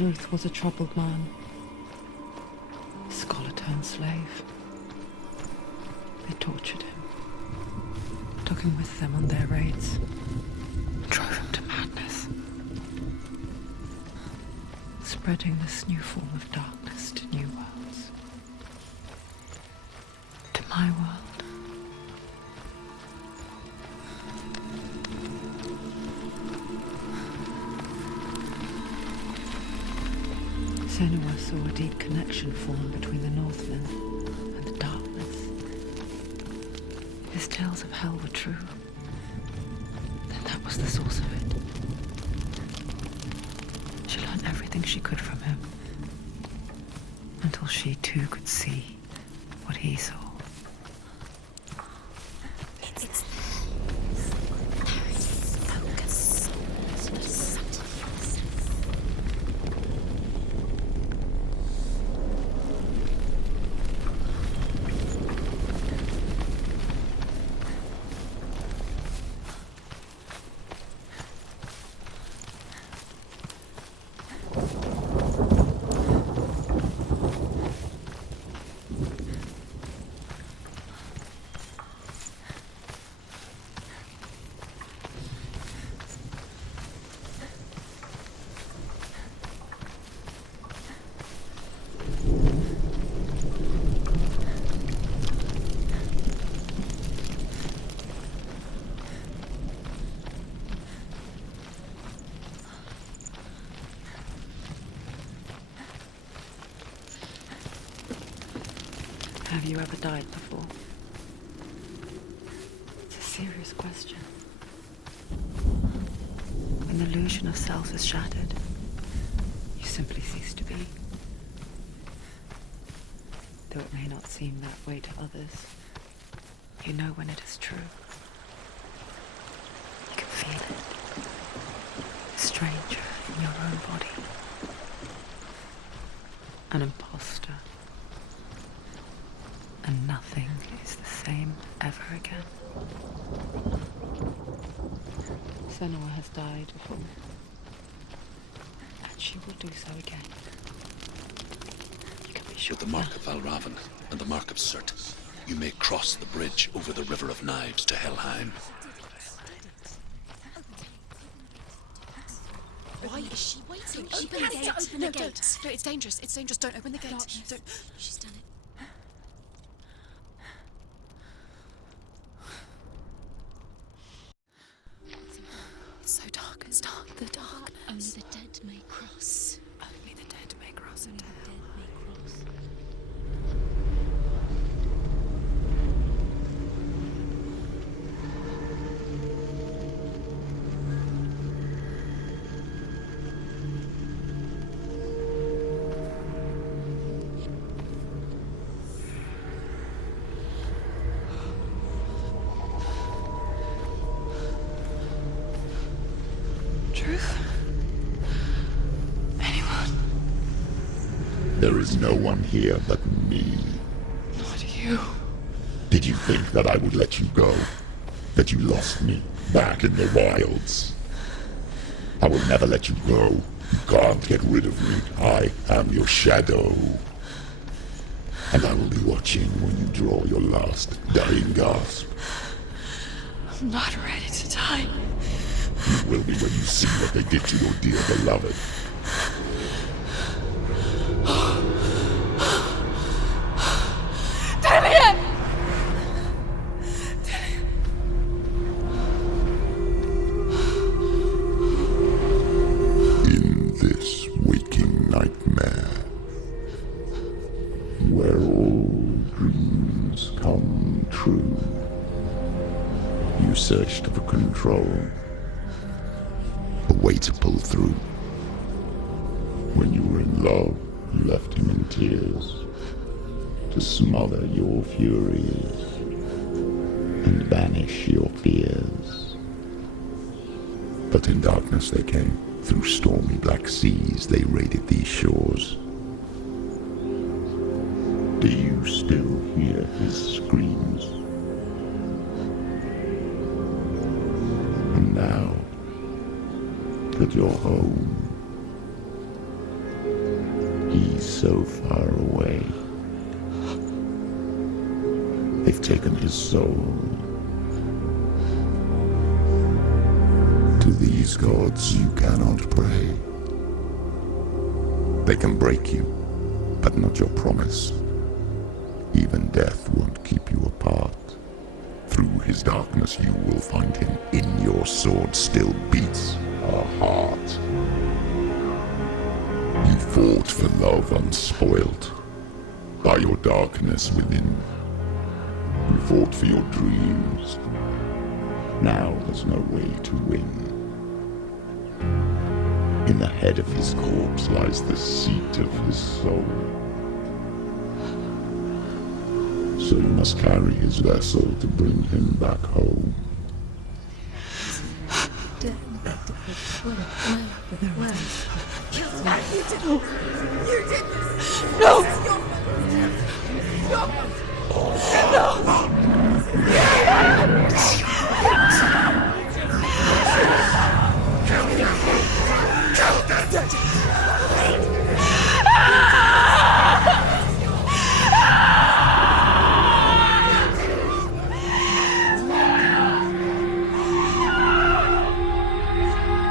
Druth was a troubled man. Scholar turned slave. They tortured him, took him with them on their raids, drove him to madness, spreading this new form of darkness to new worlds. To my world. Senua saw a deep connection form between the Northmen and the darkness. His tales of hell were true. Then that was the source of it. She learned everything she could from him, until she too could see what he saw. Have you ever died before? It's a serious question. When the illusion of self is shattered, you simply cease to be. Though it may not seem that way to others, you know when it is true. You can feel it. A stranger in your own body. An imposter. And nothing is the same ever again. Senua has died before, and she will do so again. You can be sure. With the mark of Valravan and the mark of Surt, you may cross the bridge over the River of Knives to Helheim. Why is she waiting? Open the gate. Open the gate. No, it's dangerous. It's dangerous. Don't open the gate. Don't. She's done it. It's so dark. It's dark. The darkness. Only the dead may cross. Only the dead may cross into hell. There is no one here but me. Not you. Did you think that I would let you go? That you lost me back in the wilds? I will never let you go. You can't get rid of me. I am your shadow. And I will be watching when you draw your last dying gasp. I'm not ready to die. You will be when you see what they did to your dear beloved. In this waking nightmare, where all dreams come true, you searched for control, a way to pull through. When you were in love, you left him in tears, to smother your furies and banish your fears. But in darkness they came, through stormy black seas they raided these shores. Do you still hear his screams? And now that you're home, He's so far away. They've taken his soul. To these gods you cannot pray. They can break you, but not your promise. Even death won't keep you apart. Through his darkness you will find him. In your sword still beats a heart. You fought for love unspoilt by your darkness within. You fought for your dreams. Now there's no way to win. In the head of his corpse lies the seat of his soul. So you must carry his vessel to bring him back home.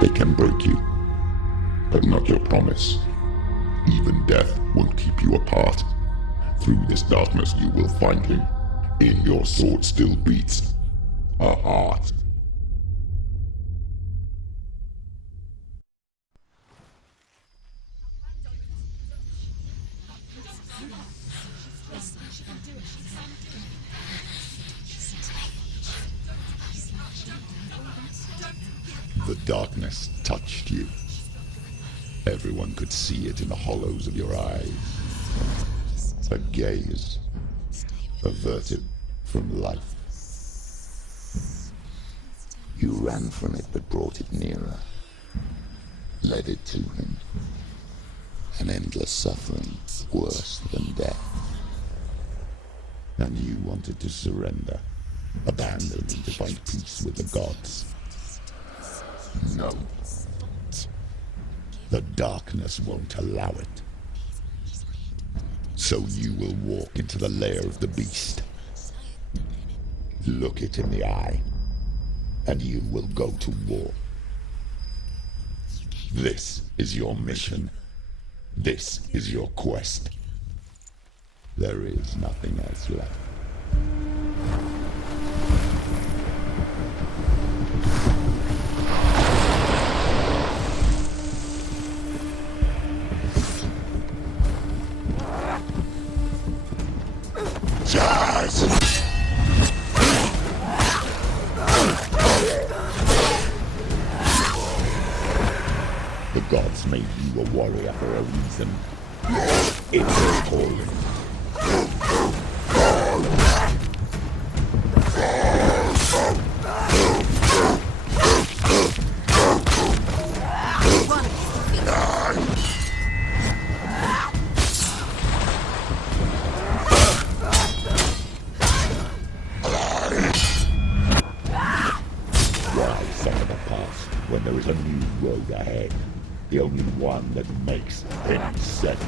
They can break you, but not your promise. Even death won't keep you apart. Through this darkness you will find him. In your sword still beats a heart. The darkness touched you. Everyone could see it in the hollows of your eyes. A gaze averted from life. You ran from it but brought it nearer. Led it to him. An endless suffering worse than death. And you wanted to surrender. Abandon and to find peace with the gods. No. The darkness won't allow it. So you will walk into the lair of the beast. Look it in the eye, and you will go to war. This is your mission. This is your quest. There is nothing else left. The gods made you a warrior for a reason. It's your calling. Why suffer the past when there is a new road ahead? The only one that makes any sense.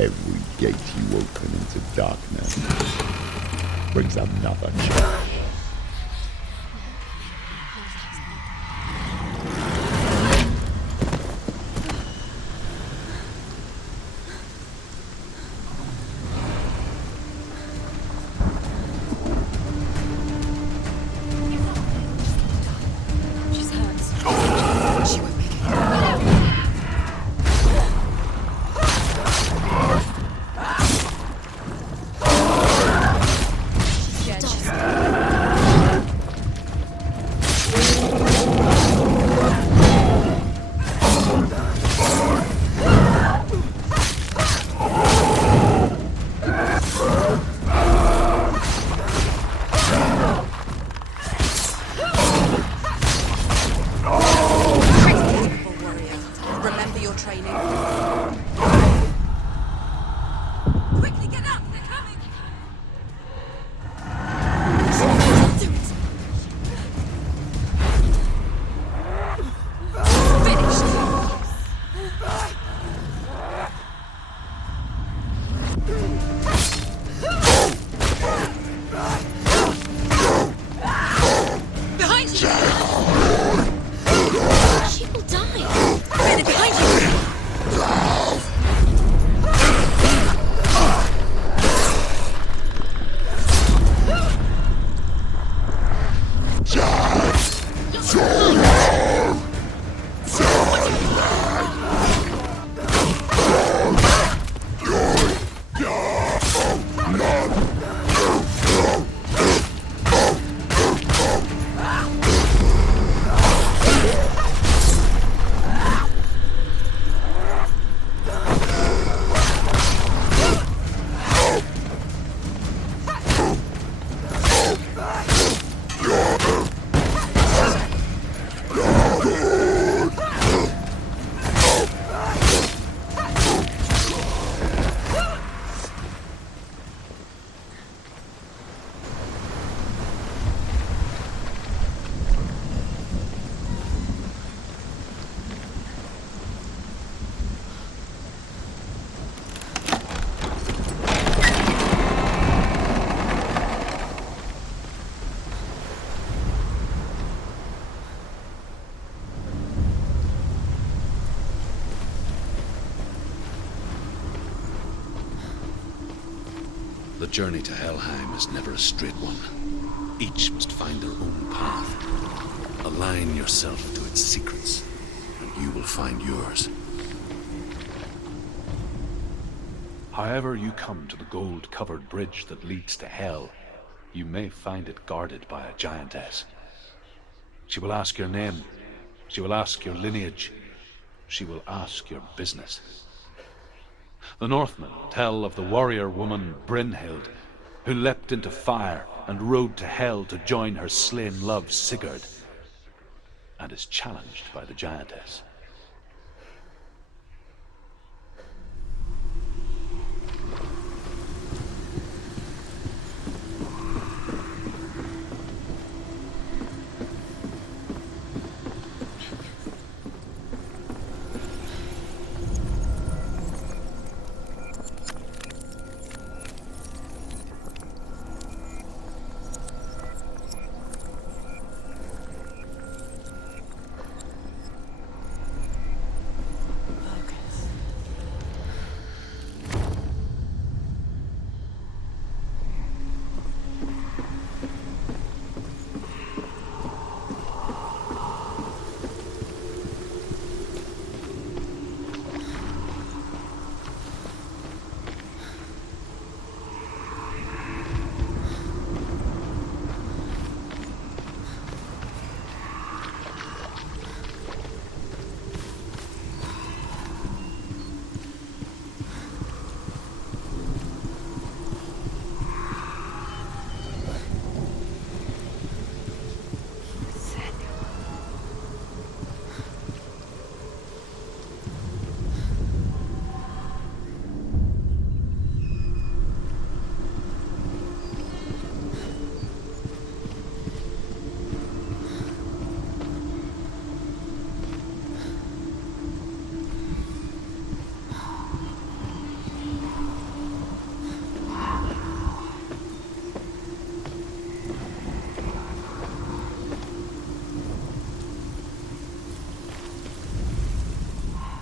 Every gate you open into darkness brings another change. She's hurt. She won't make it. The journey to Helheim is never a straight one. Each must find their own path. Align yourself to its secrets, and you will find yours. However you come to the gold-covered bridge that leads to Hel, you may find it guarded by a giantess. She will ask your name. She will ask your lineage. She will ask your business. The Northmen tell of the warrior woman Brynhild, who leapt into fire and rode to Hel to join her slain love Sigurd, and is challenged by the giantess.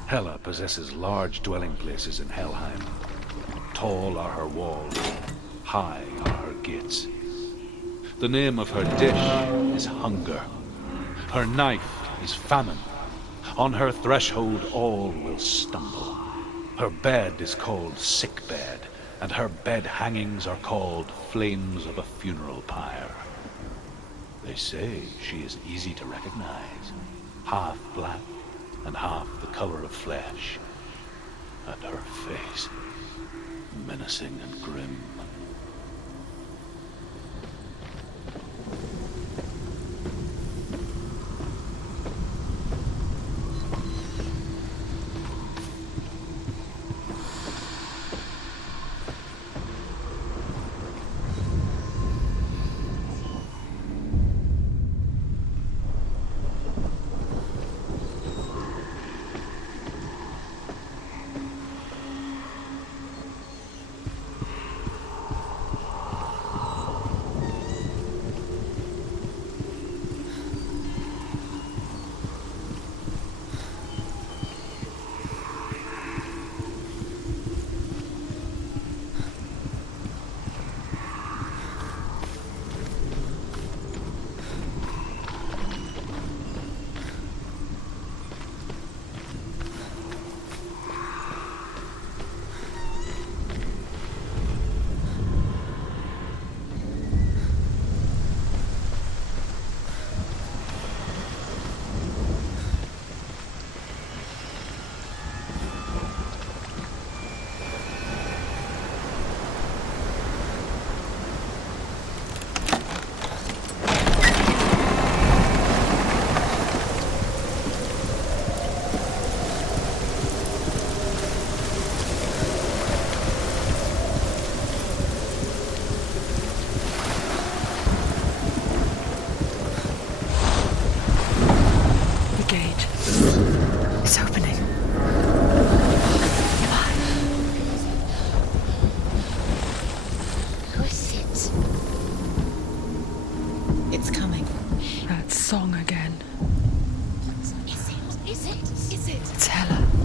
Hela possesses large dwelling places in Helheim. Tall are her walls, high are her gates. The name of her dish is hunger. Her knife is famine. On her threshold all will stumble. Her bed is called sick bed, and her bed hangings are called flames of a funeral pyre. They say she is easy to recognize, half black and half the color of flesh, and her face menacing and grim.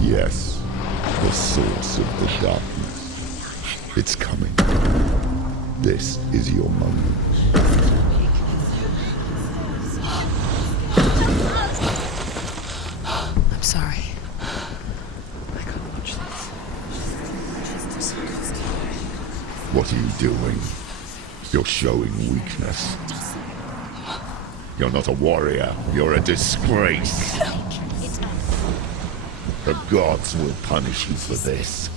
Yes, the source of the darkness. It's coming. This is your moment. I'm sorry. I can't watch this. What are you doing? You're showing weakness. You're not a warrior. You're a disgrace. The gods will punish you for this.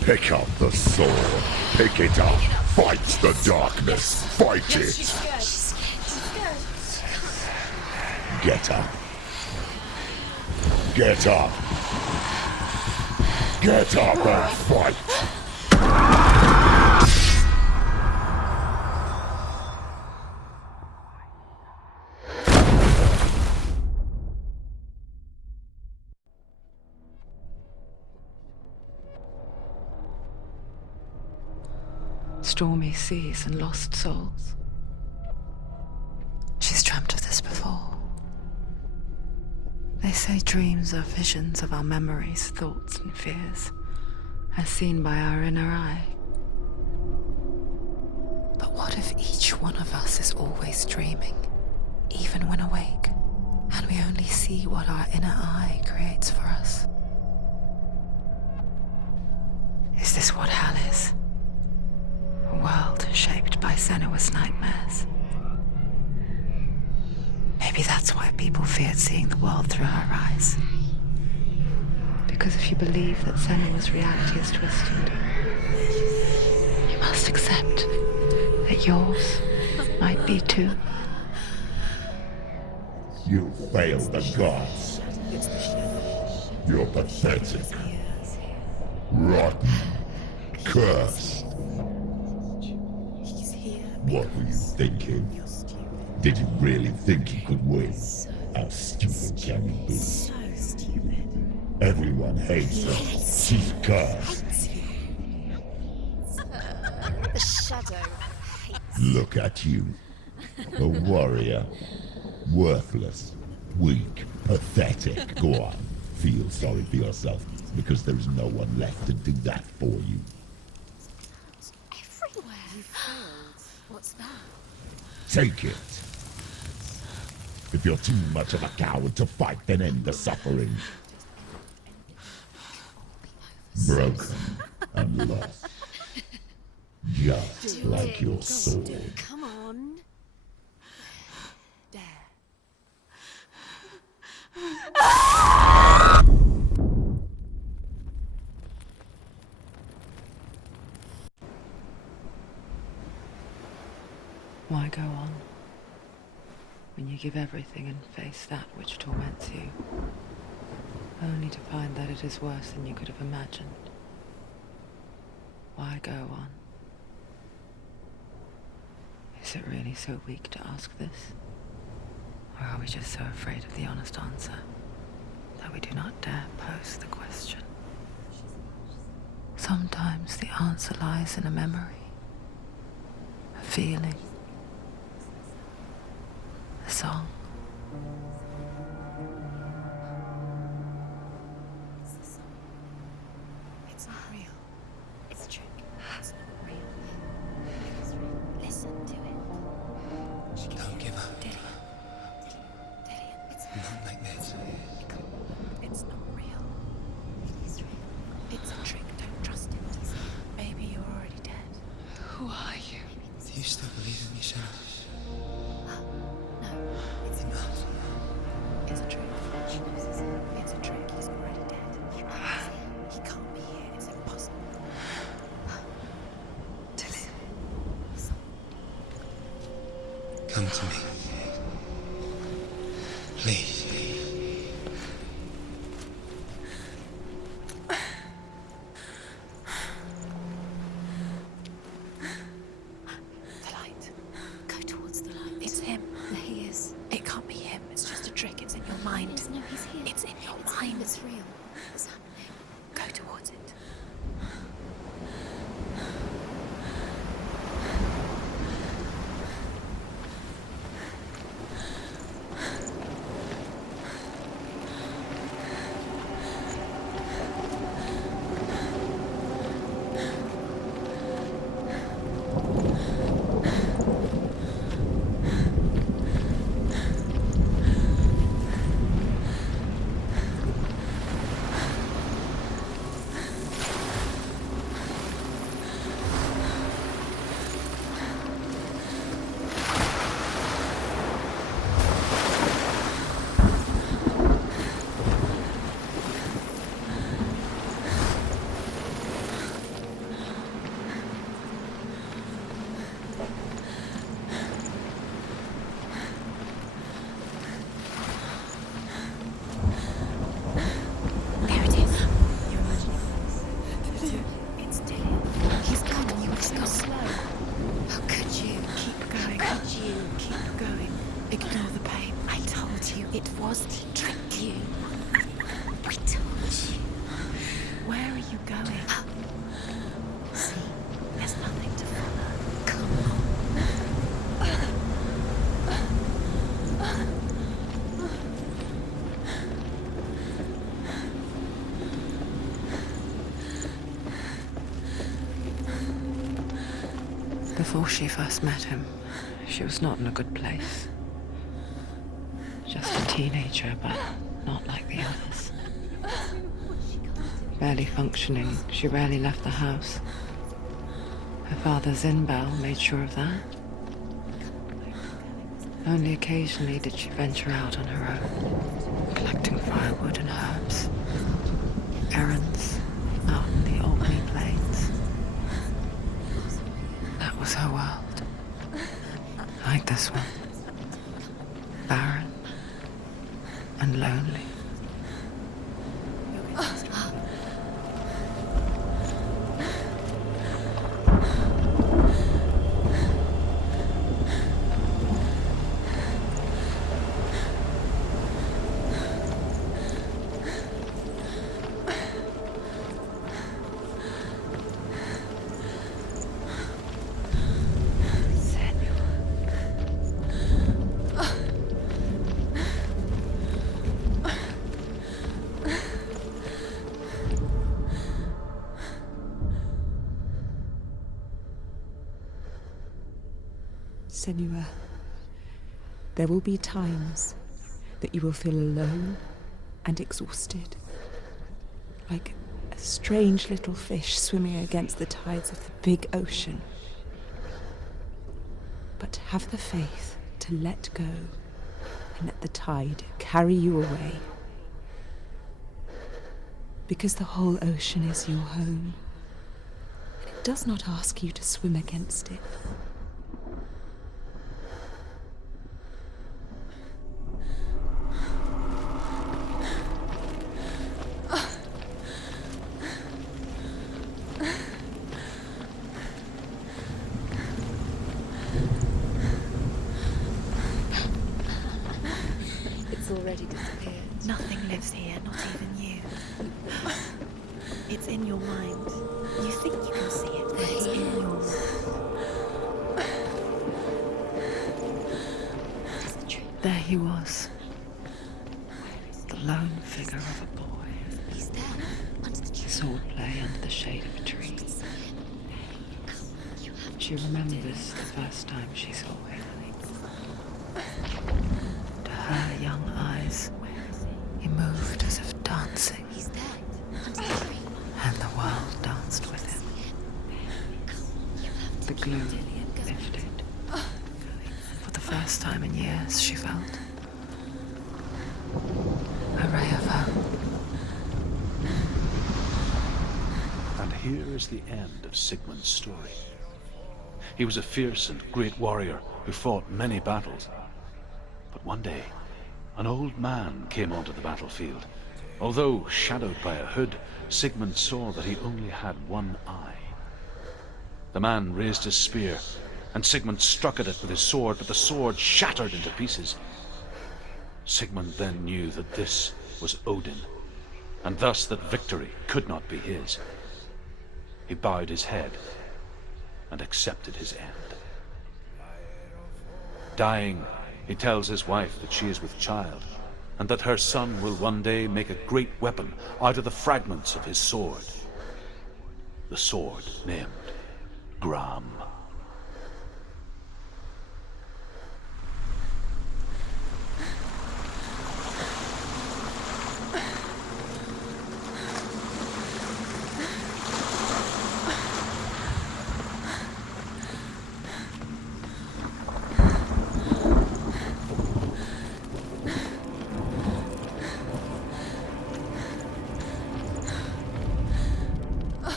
Pick up the sword. Pick it up. Fight the darkness. Fight it. Get up. Get up. Get up and fight. Stormy seas and lost souls. She's dreamt of this before. They say dreams are visions of our memories, thoughts, and fears, as seen by our inner eye. But what if each one of us is always dreaming, even when awake, and we only see what our inner eye creates for us? Is this what Hell is? A world shaped by Senua's nightmares. Maybe that's why people feared seeing the world through her eyes. Because if you believe that Senua's reality is twisted, you must accept that yours might be too. You failed the gods. You're pathetic. Rotten. Cursed. What were you thinking? Did you really think you could win? How stupid can you be? So stupid. Everyone hates her. She's cursed. The shadow. Look at you. A warrior. Worthless. Weak. Pathetic. Go on. Feel sorry for yourself, because there is no one left to do that for you. Everywhere. You failed. What's that? Take it. If you're too much of a coward to fight, then end the suffering. Broken and lost. Just like your sword. Come on. Dare. Why go on when you give everything and face that which torments you, only to find that it is worse than you could have imagined? Why go on? Is it really so weak to ask this? Or are we just so afraid of the honest answer that we do not dare pose the question? Sometimes the answer lies in a memory, a feeling, a song. It's not real. It's a trick. It's not real. It's real. Listen to it. Don't give up. Dillian. It's Not like this. It's not real. It is real. It's a trick. Don't trust it. Maybe you're already dead. Who are you? Do you still believe in me, Senua? No, it's Enough. It's a trick. It's a trick. He's already dead. He can't be here. It's impossible. Dillian. Come to me. Please. The light. Go towards the light. It's him. He is. It can't be him. It's just a trick. It's in your mind. No, he's here. It's in your mind. It's real. What's happening? Go towards it. tricked you. Keep going. Ignore the pain. I told you it was he tricked you. I told you. Where are you going? See, there's nothing to follow. Come on. Before she first met him, she was not in a good place. Just a teenager, but not like the others. Barely functioning, she rarely left the house. Her father Zinbel made sure of that. Only occasionally did she venture out on her own, collecting firewood and herbs, errands out in the Orkney plains. That was her world. Like this one. Barren and lonely. Senua, there will be times that you will feel alone and exhausted, like a strange little fish swimming against the tides of the big ocean. But have the faith to let go and let the tide carry you away. Because the whole ocean is your home, and it does not ask you to swim against it. Already disappeared. Nothing lives here, not even you. It's in your mind. You think you can see it, but it's in your mind. There he was. The lone figure of a boy. He's there, under the tree. Swordplay under the shade of a tree. She remembers the first time she saw him. To her young eyes, he moved as if dancing, He's there, under the tree. and the world danced with him. The gloom lifted. For the first time in years, she felt a ray of hope. And here is the end of Sigmund's story. He was a fierce and great warrior who fought many battles. But one day, an old man came onto the battlefield. Although shadowed by a hood, Sigmund saw that he only had one eye. The man raised his spear, and Sigmund struck at it with his sword, but the sword shattered into pieces. Sigmund then knew that this was Odin, and thus that victory could not be his. He bowed his head and accepted his end. Dying, he tells his wife that she is with child, and that her son will one day make a great weapon out of the fragments of his sword. The sword named Gram.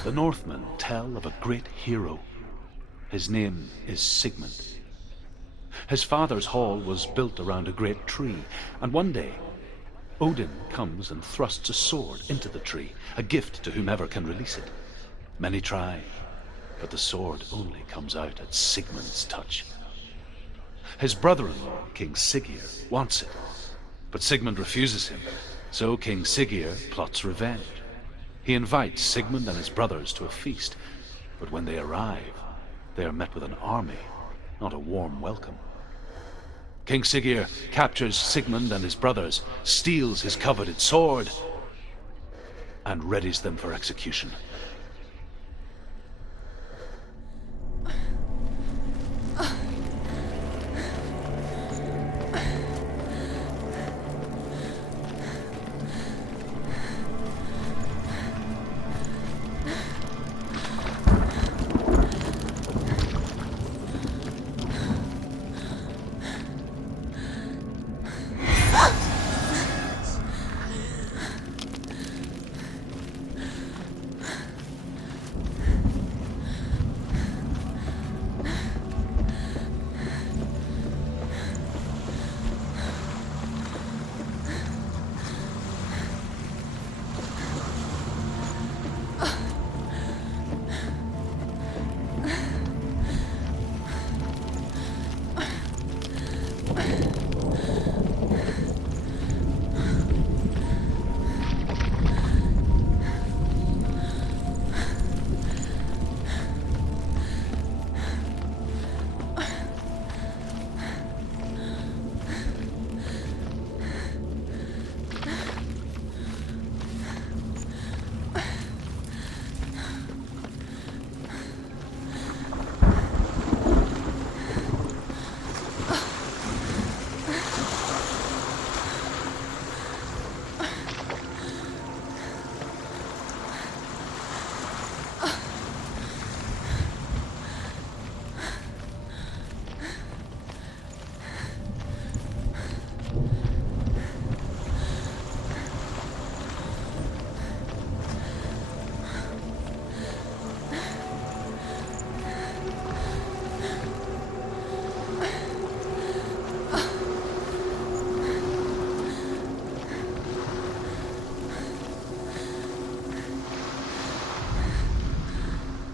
The Northmen tell of a great hero. His name is Sigmund. His father's hall was built around a great tree, and one day, Odin comes and thrusts a sword into the tree, a gift to whomever can release it. Many try, but the sword only comes out at Sigmund's touch. His brother-in-law, King Siggeir, wants it, but Sigmund refuses him, so King Siggeir plots revenge. He invites Sigmund and his brothers to a feast, but when they arrive, they are met with an army, not a warm welcome. King Siggeir captures Sigmund and his brothers, steals his coveted sword, and readies them for execution.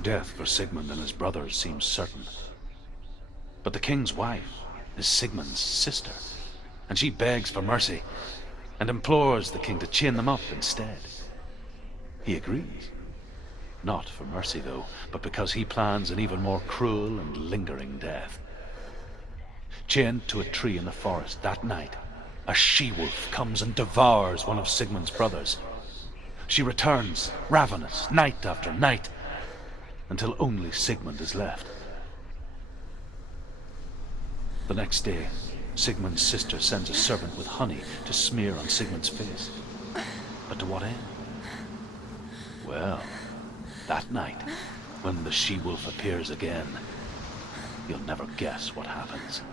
Death for Sigmund and his brothers seems certain. But the king's wife is Sigmund's sister, and she begs for mercy and implores the king to chain them up instead. He agrees. Not for mercy, though, but because he plans an even more cruel and lingering death. Chained to a tree in the forest that night, a she-wolf comes and devours one of Sigmund's brothers. She returns, ravenous, night after night, until only Sigmund is left. The next day, Sigmund's sister sends a servant with honey to smear on Sigmund's face. But to what end? Well, that night, when the she-wolf appears again, you'll never guess what happens.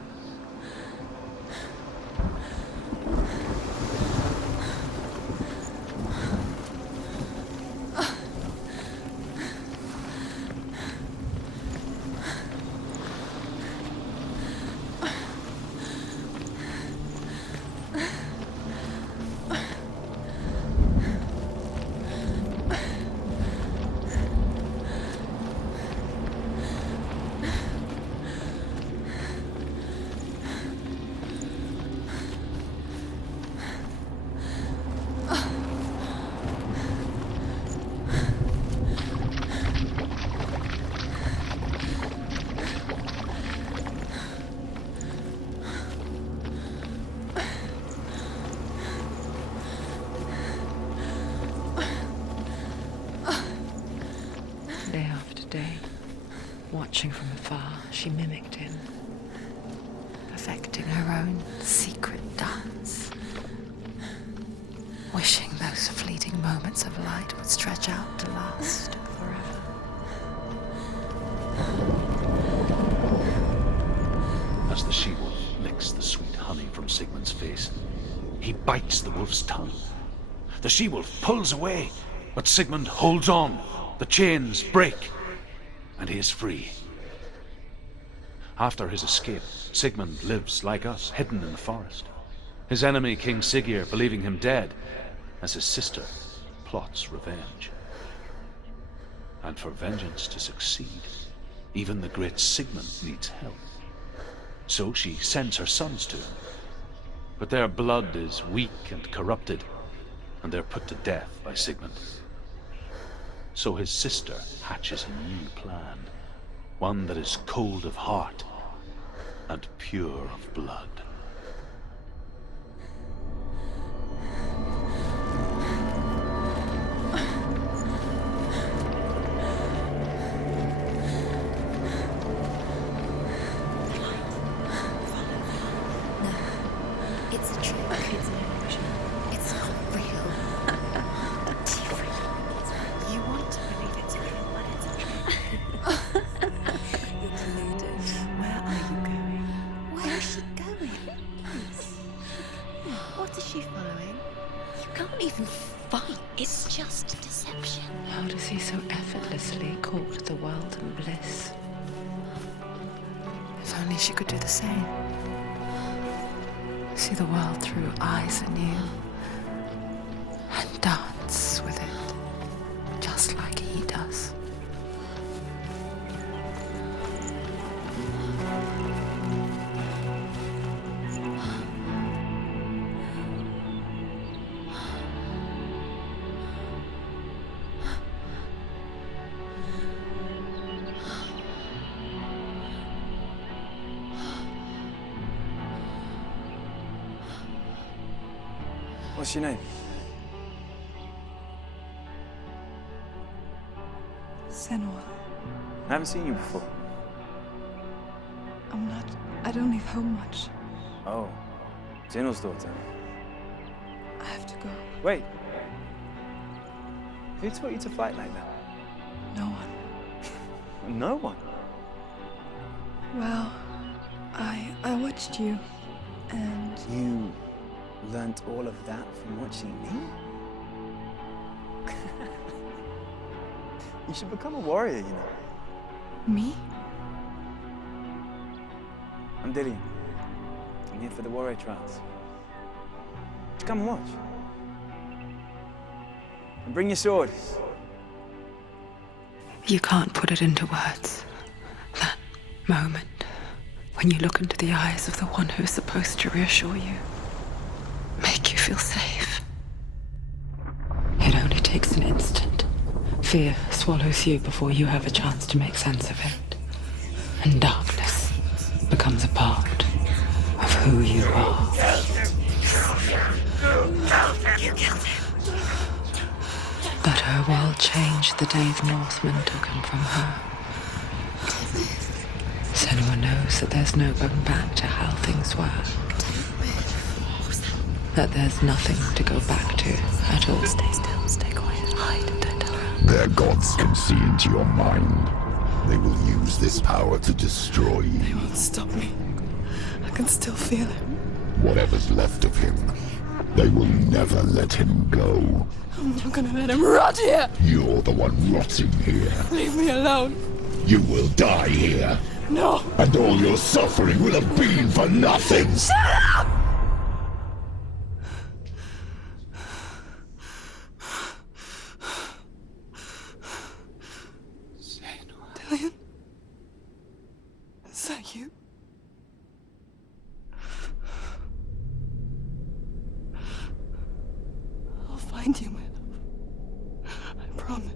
Day after day, watching from afar, she mimicked him, perfecting her own secret dance, wishing those fleeting moments of light would stretch out to last forever. As the she-wolf licks the sweet honey from Sigmund's face, he bites the wolf's tongue. The she-wolf pulls away, but Sigmund holds on. The chains break, and he is free. After his escape, Sigmund lives like us, hidden in the forest. His enemy, King Siggeir, believing him dead, as his sister plots revenge. And for vengeance to succeed, even the great Sigmund needs help. So she sends her sons to him. But their blood is weak and corrupted, and they're put to death by Sigmund. So his sister hatches a new plan, one that is cold of heart and pure of blood. It's a trick. It's an illusion. It's not real. You want to believe it's real, but it's a trick. You're deluded. Where are you going? Where is she going? What is she following? You can't even fight. It's just deception. How does he so effortlessly court the world and bliss? If only she could do the same. See the world through eyes anew and dance with it, just like he does. What's your name? Senua. I haven't seen you before. I don't leave home much. Oh, Zenua's daughter. I have to go. Wait. Who taught you to fight like that? No one. No one. Well, I watched you, and You learnt all of that from watching me? You should become a warrior, you know. me? I'm Dillian. I'm here for the Warrior Trials. Just come and watch. And bring your sword. You can't put it into words. That moment when you look into the eyes of the one who is supposed to reassure you, make you feel safe. It only takes an instant. Fear swallows you before you have a chance to make sense of it. And darkness becomes a part of who you are. You killed him. But her world changed the day the Northmen took him from her. Senua knows that there's no going back to how things were. That there's nothing to go back to at all. Stay still, stay quiet, hide, don't tell her. Their gods can see into your mind. They will use this power to destroy They you. won't stop me. I can still feel it. Whatever's left of him, they will never let him go. I'm not gonna let him rot here. You're the one rotting here. Leave me alone. You will die here. No. And all your suffering will have been for nothing. Dillian? Is that you? I'll find you, my love. I promise.